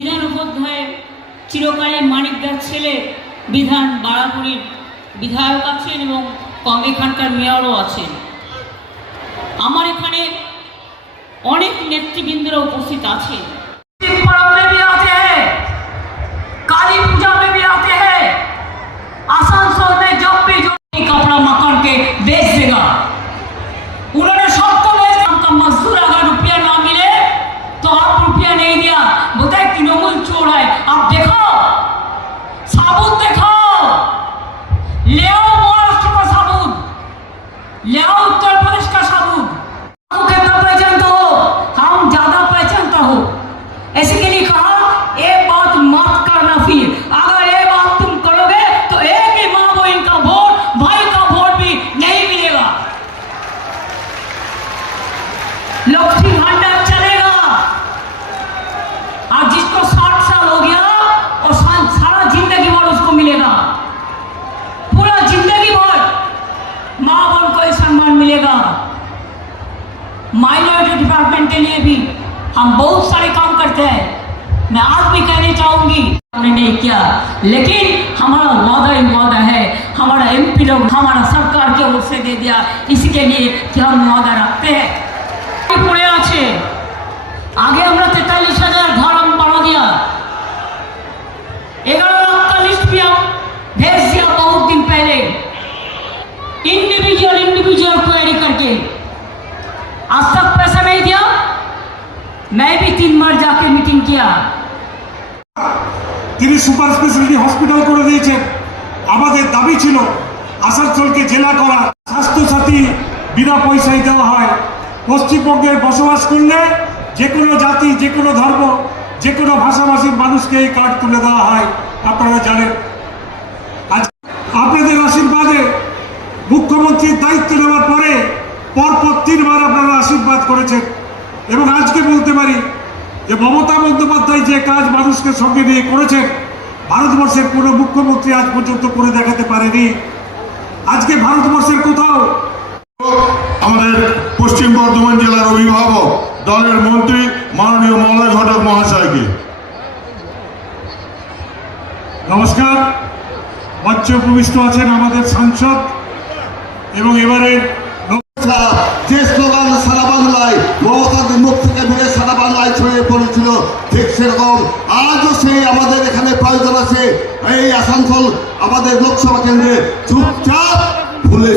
বিধান উপাধ্যায় চিরকালের মানিকদার ছেলে বিধান বারাপুরীর বিধায়ক আছেন এবং এখানকার মেয়রও আছেন। আমার এখানে অনেক নেতৃবৃন্দরা উপস্থিত আছেন। पर्व में भी आते हैं, काली पूजा में भी आते हैं। आसनसोल में जब भी जो कपड़ा मकान के बेच देगा, उन्होंने सबको बेच का मजदूर अगर रुपया ना मिले तो आप रुपया नहीं दिया, बोलते तृणमूल चोर है। आप देखो, साबुत देखो, ले आओ महाराष्ट्र का साबुत, ले आओ उत्तर प्रदेश का साबुत। आपको कितना पहचानता हो, हम ज्यादा पहचानता हो। ऐसे के लिए कहा एक बात मत करना, फिर अगर ये बात तुम करोगे तो एक ही माँ बहन का वोट, भाई का वोट भी नहीं मिलेगा। लक्ष्मी भंडार चलेगा और जिसको 60 साल हो गया और सारा जिंदगी भर उसको मिलेगा, पूरा जिंदगी भर माँ बहन को सम्मान मिलेगा। माइनॉरिटी डिपार्टमेंट के लिए भी हम बहुत सारे काम करते हैं। मैं आज भी कहना चाहूंगी, हमने नहीं किया, लेकिन हमारा वादा ही वादा है। हमारा एमपी लोग हमारा सरकार के ओर से दे दिया, इसके लिए कि हम वादा रखते हैं। पड़े आछे आगे हमरा 43,000 घर हम बढ़ा दिया, 11 लाख का लिस्ट भी हम भेज दिया बहुत दिन पहले, इंडिविजुअल क्वेरी करके। आज तक पैसा नहीं दिया। मैं भी 3 बार जाके मीटिंग किया। তিনি সুপার স্পেশালিটি হসপিটাল করে দিয়েছেন। আমাদের দাবি ছিল আসানসোলকে জেলা করা, স্বাস্থ্যসাথী বিনা পয়সায় দেওয়া হয়। পশ্চিমবঙ্গে বসবাস করলে যে কোনো জাতি, যে কোনো ধর্ম, যে কোনো ভাষাভাষীর মানুষকে এই কার্ড তুলে দেওয়া হয়, আপনারা জানেন। আজ আপনাদের আশীর্বাদে মুখ্যমন্ত্রীর দায়িত্ব নেওয়ার পরে পরপর 3 বার আপনারা আশীর্বাদ করেছেন এবং আজকে বলতে পারি যে মমতা বন্দ্যোপাধ্যায় যে কাজ মানুষকে সঙ্গে নিয়ে করেছেন, ভারতবর্ষের কোনো মুখ্যমন্ত্রী আজ পর্যন্ত করে দেখাতে পারেনি। আজকে ভারতবর্ষের কোথাও আমাদের পশ্চিম বর্ধমান জেলার অভিভাবক দলের মন্ত্রী মাননীয় মলয় ঘটক মহাশয়কে নমস্কার। মঞ্চে উপবিষ্ট আছেন আমাদের সাংসদ এবং এবারে যে স্লোগান সারা বাংলায় মমতার মুখ থেকে বেড়ে সারা বাংলায় ছড়িয়ে পড়েছিল, ঠিক সেরকম আজও সেই আমাদের এখানে প্রয়োজন আছে। এই আসানসোল আমাদের লোকসভা কেন্দ্রে চুপচাপ ভুলে